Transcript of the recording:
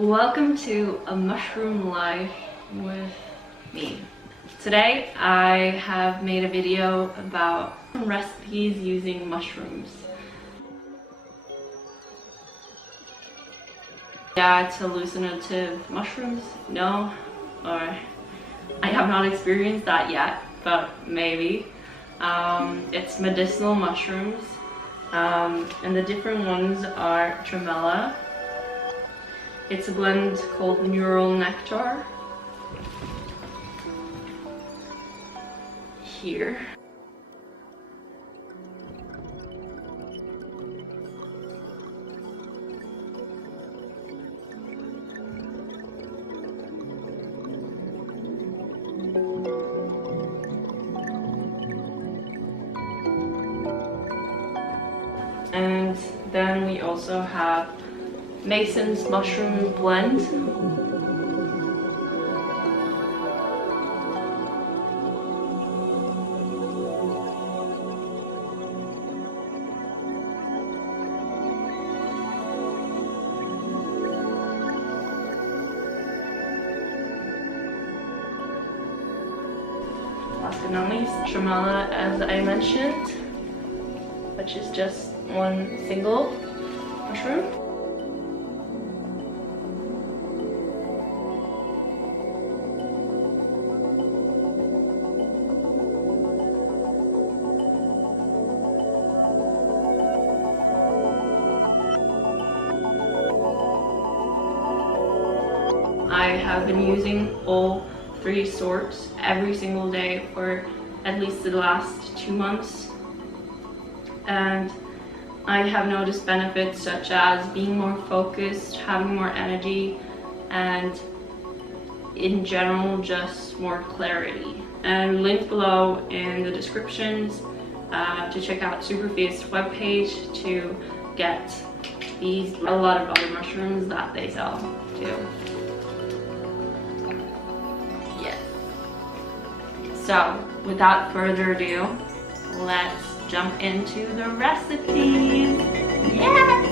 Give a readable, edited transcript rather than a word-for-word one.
Welcome to a mushroom life with me. Today I have made a video about recipes using mushrooms. Yeah, it's hallucinative mushrooms? No, or I have not experienced that yet, but maybe. It's medicinal mushrooms, and the different ones are tremella. It's a blend called neural nectar. Here. And then we also have Mason's mushroom blend. Last but not least, tremella, as I mentioned, which is just one single mushroom. I have been using all three sorts every single day for at least the last 2 months, and I have noticed benefits such as being more focused, having more energy, and in general just more clarity. And linked below in the descriptions to check out Superfeast webpage to get these, a lot of other mushrooms that they sell too. So, without further ado, let's jump into the recipes. Yeah!